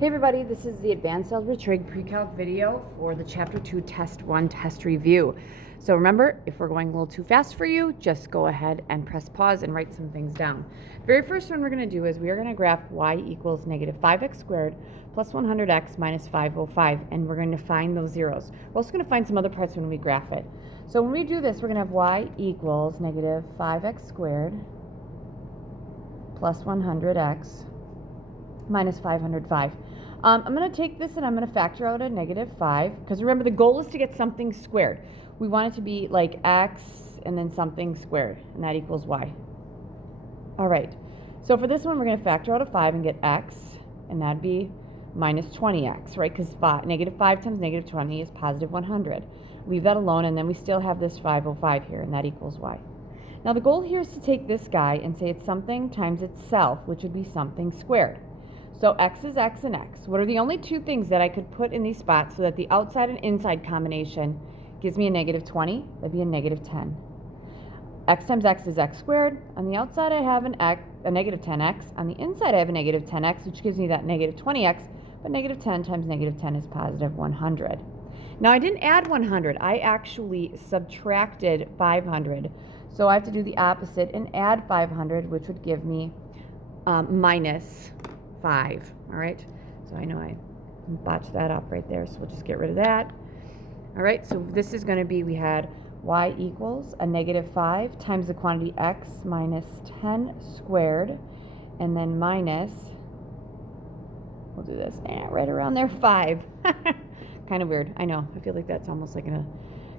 Hey everybody, this is the Advanced Algebra Trig Pre-Calc video for the Chapter 2 Test 1 test review. So remember, if we're going a little too fast for you, just go ahead and press pause and write some things down. The very first one we're going to do is we are going to graph y equals negative 5x squared plus 100x minus 505, and we're going to find those zeros. We're also going to find some other parts when we graph it. So when we do this, we're going to have y equals negative 5x squared plus 100x minus 505. I'm going to take this and I'm going to factor out a negative 5, because remember the goal is to get something squared. We want it to be like x and then something squared, and that equals y. All right, so for this one we're going to factor out a 5 and get x, and that'd be minus 20x, right? Because negative 5 times negative 20 is positive 100. Leave that alone, and then we still have this 505 here, and that equals y. Now the goal here is to take this guy and say it's something times itself, which would be something squared. So x is x and x. What are the only two things that I could put in these spots so that the outside and inside combination gives me a negative 20? That'd be a negative 10. X times x is x squared. On the outside I have a negative 10x. On the inside I have a negative 10x, which gives me that negative 20x. But negative 10 times negative 10 is positive 100. Now I didn't add 100. I actually subtracted 500. So I have to do the opposite and add 500, which would give me minus 5. All right, so I know I botched that up right there, so we'll just get rid of that. All right, so this is going to be, we had y equals a negative 5 times the quantity x minus 10 squared, and then minus, we'll do this right around there, 5. Kind of weird, I know. I feel like that's almost like in a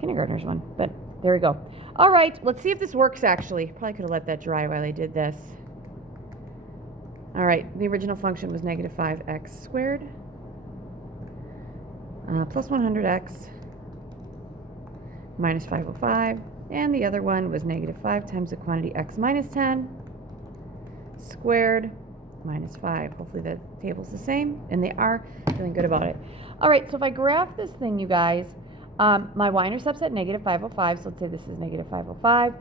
kindergartner's one, but there we go. All right, let's see if this works actually. Probably could have let that dry while I did this. All right, the original function was negative 5x squared plus 100x minus 505, and the other one was negative 5 times the quantity x minus 10 squared minus 5. Hopefully the table's the same, and they are. Feeling good about it. All right, so if I graph this thing, you guys, my y-intercept's at negative 505, so let's say this is negative 505.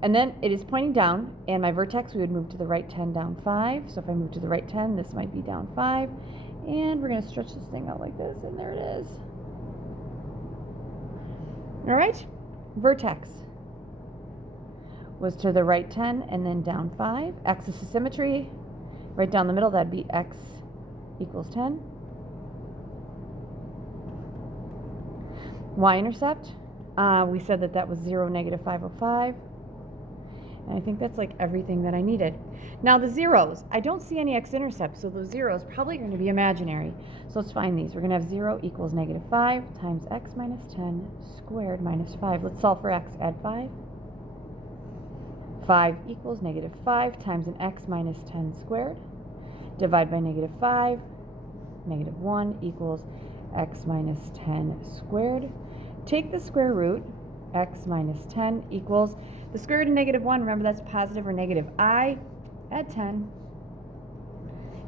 And then it is pointing down, and my vertex, we would move to the right 10, down 5. So if I move to the right 10, this might be down 5. And we're going to stretch this thing out like this, and there it is. All right, vertex was to the right 10 and then down 5. Axis of symmetry, right down the middle, that'd be x equals 10. Y-intercept, we said that that was 0, negative 505. And I think that's like everything that I needed. Now the zeros, I don't see any x-intercepts, so those zeros probably going to be imaginary. So let's find these. We're going to have 0 equals negative 5 times x minus 10 squared minus 5. Let's solve for x. Add 5. 5 equals negative 5 times an x minus 10 squared. Divide by negative 5. Negative 1 equals x minus 10 squared. Take the square root. X minus 10 equals the square root of negative 1. Remember, that's positive or negative. I add 10,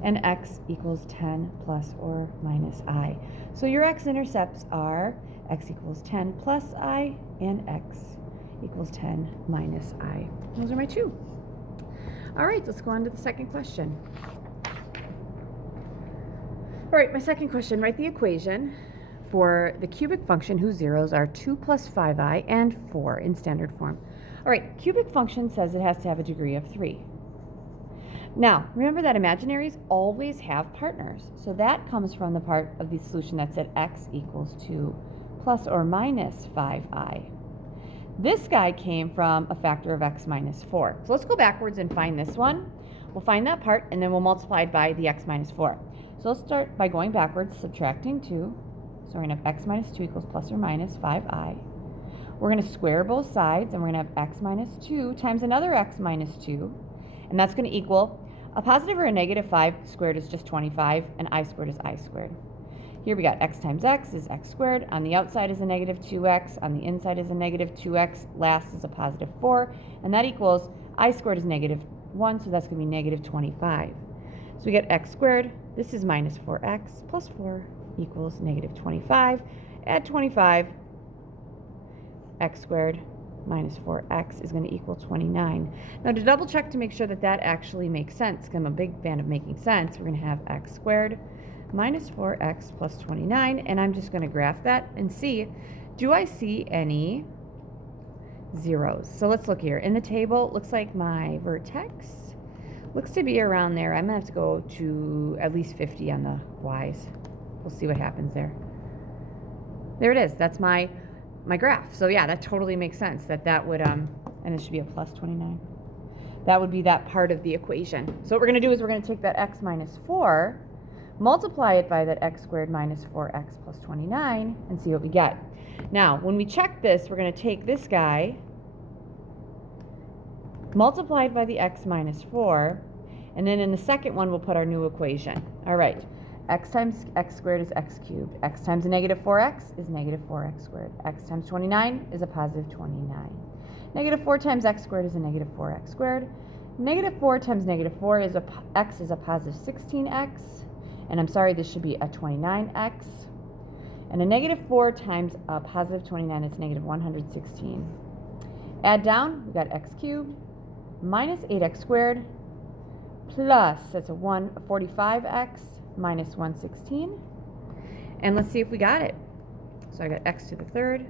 and x equals 10 plus or minus I. So your x-intercepts are x equals 10 plus I and x equals 10 minus I. Those are my two. All right, let's go on to the second question. All right, my second question, write the equation for the cubic function whose zeros are 2 plus 5i and 4 in standard form. All right, cubic function says it has to have a degree of 3. Now, remember that imaginaries always have partners. So that comes from the part of the solution that said x equals 2 plus or minus 5i. This guy came from a factor of x minus 4. So let's go backwards and find this one. We'll find that part, and then we'll multiply it by the x minus 4. So let's start by going backwards, subtracting 2. So we're going to have x minus 2 equals plus or minus 5i. We're going to square both sides, and we're going to have x minus 2 times another x minus 2. And that's going to equal a positive or a negative 5 squared is just 25, and I squared is I squared. Here we got x times x is x squared. On the outside is a negative 2x. On the inside is a negative 2x. Last is a positive 4. And that equals I squared is negative 1, so that's going to be negative 25. So we get x squared. This is minus 4x plus 4 equals negative 25. Add 25, x squared minus 4x is going to equal 29. Now to double check to make sure that that actually makes sense, because I'm a big fan of making sense, we're going to have x squared minus 4x plus 29, and I'm just going to graph that and see, do I see any zeros? So let's look here. In the table, looks like my vertex looks to be around there. I'm going to have to go to at least 50 on the y's. We'll see what happens there. There it is. That's my graph. So yeah, that totally makes sense that would, and it should be a plus 29. That would be that part of the equation. So what we're going to do is we're going to take that x minus 4, multiply it by that x squared minus 4x plus 29, and see what we get. Now, when we check this, we're going to take this guy, multiplied by the x minus 4, and then in the second one, we'll put our new equation. All right, x times x squared is x cubed. X times a negative 4x is negative 4x squared. X times 29 is a positive 29. Negative 4 times x squared is a negative 4x squared. Negative 4 times negative 4 is x is a positive 16x. And I'm sorry, this should be a 29x. And a negative 4 times a positive 29 is negative 116. Add down, we got x cubed minus 8x squared plus, that's a 45x minus 116. And let's see if we got it. So I got x to the third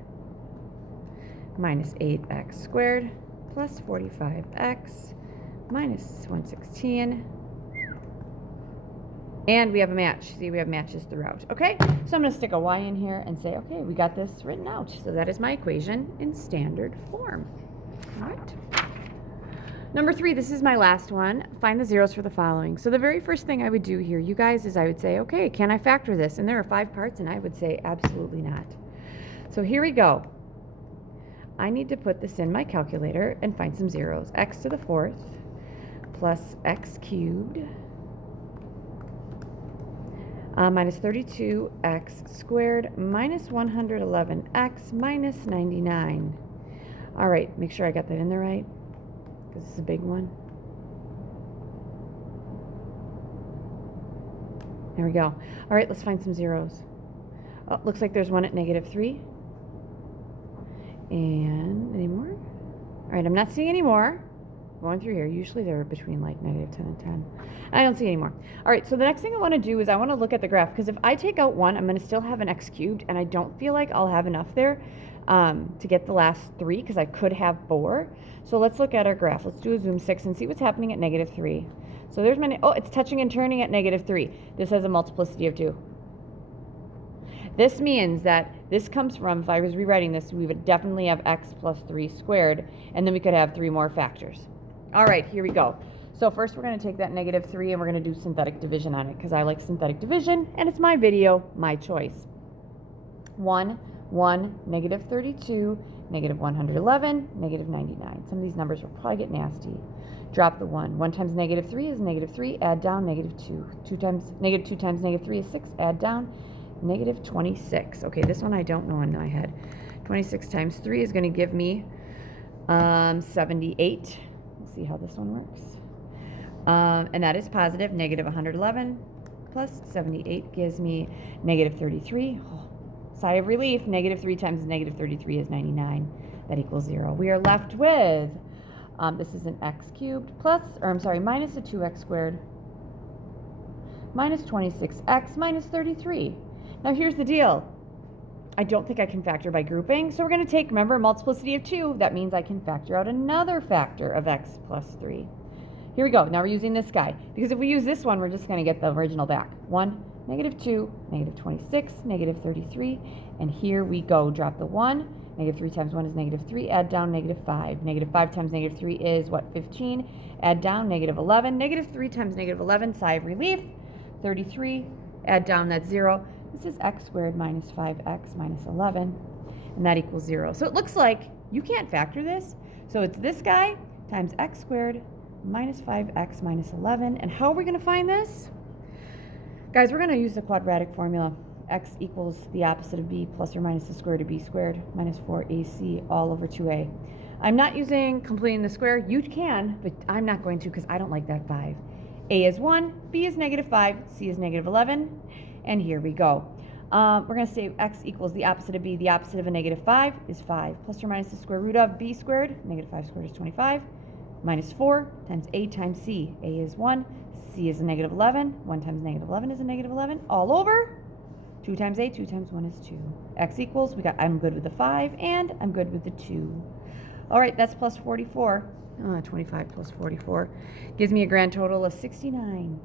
minus 8x squared plus 45x minus 116. And we have a match. See, we have matches throughout. Okay, so I'm going to stick a y in here and say, okay, we got this written out. So that is my equation in standard form. All right. Number 3, this is my last one. Find the zeros for the following. So the very first thing I would do here, you guys, is I would say, okay, can I factor this? And there are 5 parts, and I would say absolutely not. So here we go. I need to put this in my calculator and find some zeros. X to the 4th plus x cubed minus 32x squared minus 111x minus 99. All right, make sure I got that in there right, because this is a big one. There we go. All right, let's find some zeros. Oh, looks like there's one at negative 3. And any more? All right, I'm not seeing any more. Going through here, usually they're between like negative 10 and 10. I don't see any more. All right, so the next thing I want to do is I want to look at the graph, because if I take out 1, I'm going to still have an x cubed, and I don't feel like I'll have enough there to get the last 3, because I could have 4. So let's look at our graph. Let's do a zoom 6 and see what's happening at negative 3. So there's my, oh, it's touching and turning at negative 3. This has a multiplicity of 2. This means that this comes from, if I was rewriting this, we would definitely have x plus 3 squared, and then we could have 3 more factors. All right, here we go. So first we're going to take that negative 3 and we're going to do synthetic division on it, because I like synthetic division, and it's my video, my choice. 1, 1, negative 32, negative 111, negative 99. Some of these numbers will probably get nasty. Drop the 1. 1 times negative 3 is negative 3. Add down negative 2. 2 times negative 3 is 6. Add down negative 26. Okay, this one I don't know in my head. 26 times 3 is going to give me 78. Let's see how this one works. And that is positive. Negative 111 plus 78 gives me negative 33. Oh, sigh of relief. Negative 3 times negative 33 is 99. That equals 0. We are left with, this is an x cubed plus, or I'm sorry, minus a 2x squared minus 26x minus 33. Now here's the deal. I don't think I can factor by grouping, so we're going to take, remember, multiplicity of 2. That means I can factor out another factor of x plus 3. Here we go. Now we're using this guy, because if we use this one, we're just going to get the original back. 1, negative 2, negative 26, negative 33, and here we go. Drop the 1. Negative 3 times 1 is negative 3. Add down negative 5. Negative 5 times negative 3 is, what, 15. Add down negative 11. Negative 3 times negative 11, sigh of relief, 33. Add down, that's 0. This is x squared minus 5x minus 11, and that equals 0. So it looks like you can't factor this. So it's this guy times x squared minus 5x minus 11. And how are we going to find this? Guys, we're going to use the quadratic formula. X equals the opposite of b plus or minus the square root of b squared minus 4ac all over 2a. I'm not using completing the square. You can, but I'm not going to, because I don't like that 5. A is 1, b is negative 5, c is negative 11. And here we go. We're going to say x equals the opposite of b. The opposite of a negative 5 is 5. Plus or minus the square root of b squared. Negative 5 squared is 25. Minus 4 times a times c. A is 1. C is a negative 11. 1 times negative 11 is a negative 11. All over. 2 times 8, 2 times 1 is 2. X equals, I'm good with the 5, and I'm good with the 2. All right, that's plus 44. 25 plus 44 gives me a grand total of 69.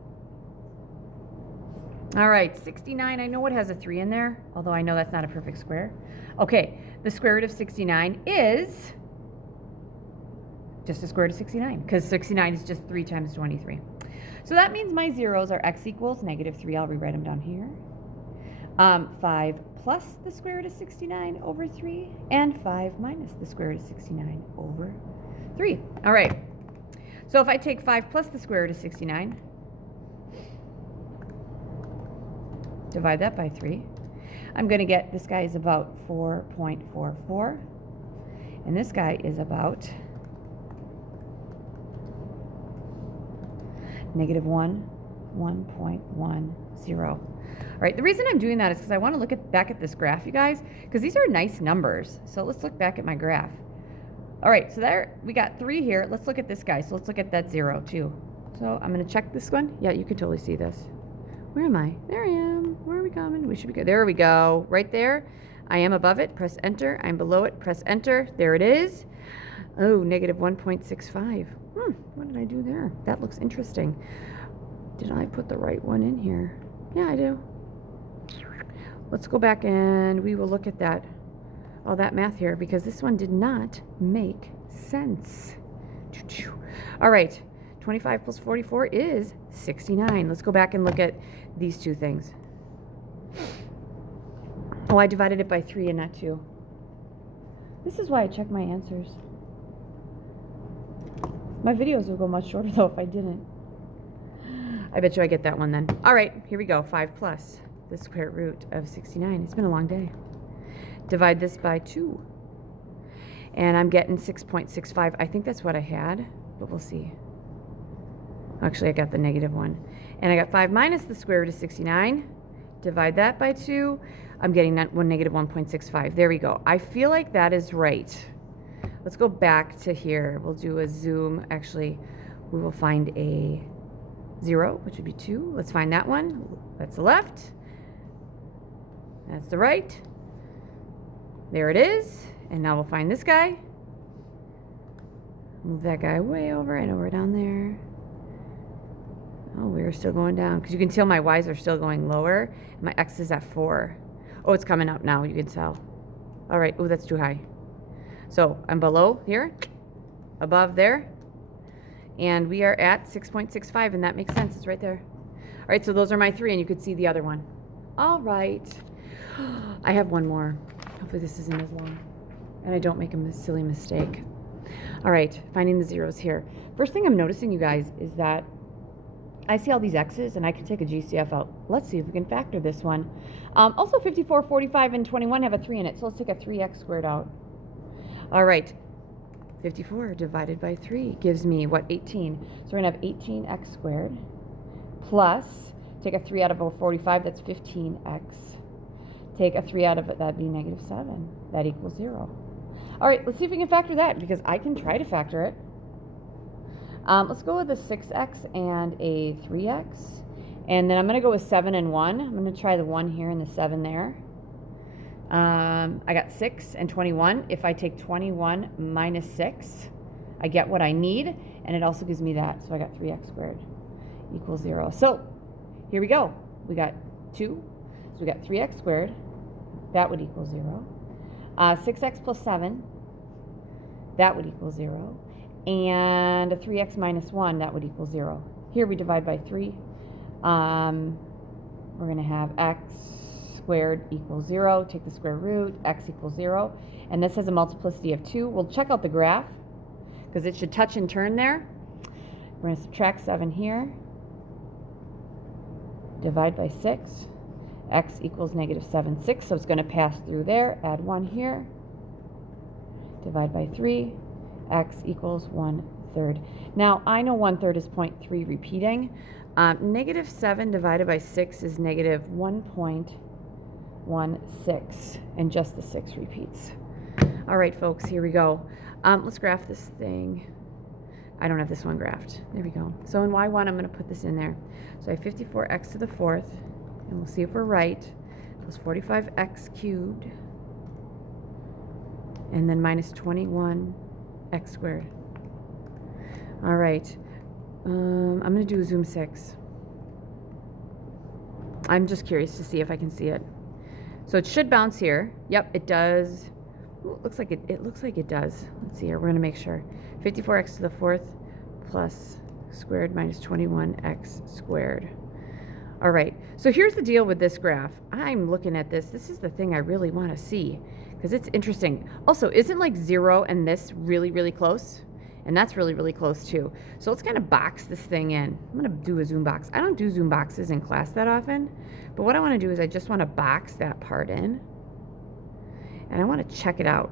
All right, 69, I know it has a 3 in there, although I know that's not a perfect square. Okay, the square root of 69 is just the square root of 69, because 69 is just 3 times 23. So that means my zeros are x equals negative 3. I'll rewrite them down here. 5 plus the square root of 69 over 3, and 5 minus the square root of 69 over 3. All right. So if I take 5 plus the square root of 69, divide that by 3, I'm going to get, this guy is about 4.44, and this guy is about negative 1.10. All right, the reason I'm doing that is because I want to look back at this graph, you guys, because these are nice numbers. So let's look back at my graph. All right, so there we got 3 here. Let's look at this guy. So let's look at that 0 too. So I'm going to check this one. Yeah, you can totally see this. Where am I? There I am. Where are we coming? We should be good. There we go. Right there. I am above it. Press enter. I'm below it. Press enter. There it is. Oh, negative 1.65. What did I do there? That looks interesting. Did I put the right one in here? Yeah, I do. Let's go back and we will look at that, all that math here, because this one did not make sense. All right, 25 plus 44 is 69. Let's go back and look at these two things. Oh, I divided it by 3 and not 2. This is why I check my answers. My videos would go much shorter, though, if I didn't. I bet you I get that one then. All right, here we go. 5 plus the square root of 69. It's been a long day. Divide this by 2. And I'm getting 6.65. I think that's what I had, but we'll see. Actually, I got the negative 1. And I got 5 minus the square root of 69. Divide that by 2. I'm getting negative 1.65. There we go. I feel like that is right. Let's go back to here. We'll do a zoom. Actually, we will find a 0, which would be 2. Let's find that one. That's the left. That's the right. There it is. And now we'll find this guy. Move that guy way over. I know we're down there. Oh, we're still going down. Because you can tell my y's are still going lower. My x is at 4. Oh, it's coming up now. You can tell. All right. Oh, that's too high. So I'm below here, above there. And we are at 6.65, and that makes sense. It's right there. All right, so those are my 3, and you could see the other one. All right. I have one more. Hopefully this isn't as long, and I don't make a silly mistake. All right, finding the zeros here. First thing I'm noticing, you guys, is that I see all these x's, and I can take a GCF out. Let's see if we can factor this one. Also, 54, 45, and 21 have a 3 in it, so let's take a 3x squared out. All right. 54 divided by 3 gives me, what, 18. So we're going to have 18x squared plus, take a 3 out of 45, that's 15x. Take a 3 out of it, that'd be negative 7. That equals 0. All right, let's see if we can factor that, because I can try to factor it. Let's go with a 6x and a 3x. And then I'm going to go with 7 and 1. I'm going to try the 1 here and the 7 there. I got 6 and 21. If I take 21 minus 6, I get what I need, and it also gives me that. So I got 3x squared equals 0. So here we go. We got 2. So we got 3x squared. That would equal 0. 6x plus 7. That would equal 0. And a 3x minus 1, that would equal 0. Here we divide by 3. We're going to have x squared equals 0. Take the square root. X equals 0. And this has a multiplicity of 2. We'll check out the graph, because it should touch and turn there. We're going to subtract 7 here. Divide by 6. X equals negative 7, 6. So it's going to pass through there. Add 1 here. Divide by 3. X equals 1/3. Now, I know 1/3 is 0.3 repeating. Negative 7 divided by 6 is negative 1.16, and just the 6 repeats. All right, folks, here we go. Let's graph this thing. I don't have this one graphed. There we go. So in y1, I'm going to put this in there. So I have 54x to the 4th, and we'll see if we're right, plus 45x cubed, and then minus 21x squared. All right. I'm going to do a zoom 6. I'm just curious to see if I can see it. So it should bounce here. Yep, it does. Ooh, it looks like it does. Let's see here. We're going to make sure. 54x to the 4th plus squared minus 21x squared. All right. So here's the deal with this graph. I'm looking at this. This is the thing I really want to see because it's interesting. Also, isn't like 0 and this really, really close? And that's really, really close too. So let's kind of box this thing in. I'm going to do a zoom box. I don't do zoom boxes in class that often, but what I want to do is I just want to box that part in. And I want to check it out.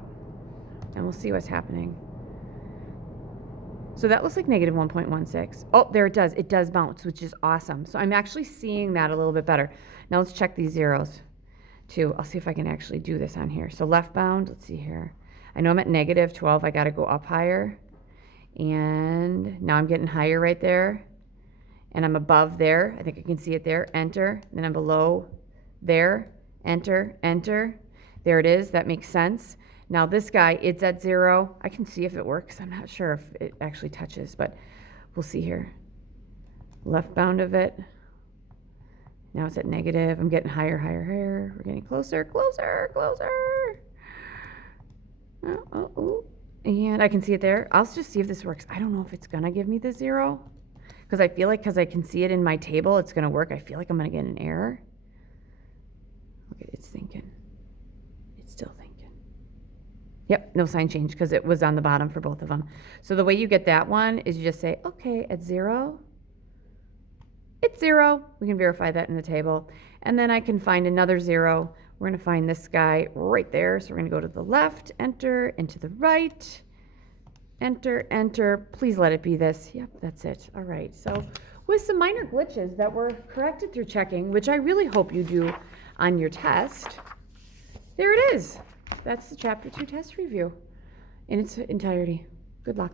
And we'll see what's happening. So that looks like negative 1.16. Oh, there it does. It does bounce, which is awesome. So I'm actually seeing that a little bit better. Now let's check these zeros too. I'll see if I can actually do this on here. So left bound, let's see here. I know I'm at negative 12. I got to go up higher. And now I'm getting higher right there. And I'm above there. I think I can see it there. Enter. Then I'm below there. Enter. Enter. There it is. That makes sense. Now this guy, it's at 0. I can see if it works. I'm not sure if it actually touches, but we'll see here. Left bound of it. Now it's at negative. I'm getting higher, higher, higher. We're getting closer, closer, closer. Oh. And I can see it there. I'll just see if this works. I don't know if it's going to give me the 0. Because I feel like, because I can see it in my table, it's going to work. I feel like I'm going to get an error. Look at it, it's thinking. It's still thinking. Yep, no sign change because it was on the bottom for both of them. So the way you get that one is you just say, okay, at 0, it's 0. We can verify that in the table. And then I can find another 0. We're going to find this guy right there. So we're going to go to the left, enter, and to the right, enter, enter. Please let it be this. Yep, that's it. All right. So with some minor glitches that were corrected through checking, which I really hope you do on your test, there it is. That's the Chapter 2 test review in its entirety. Good luck.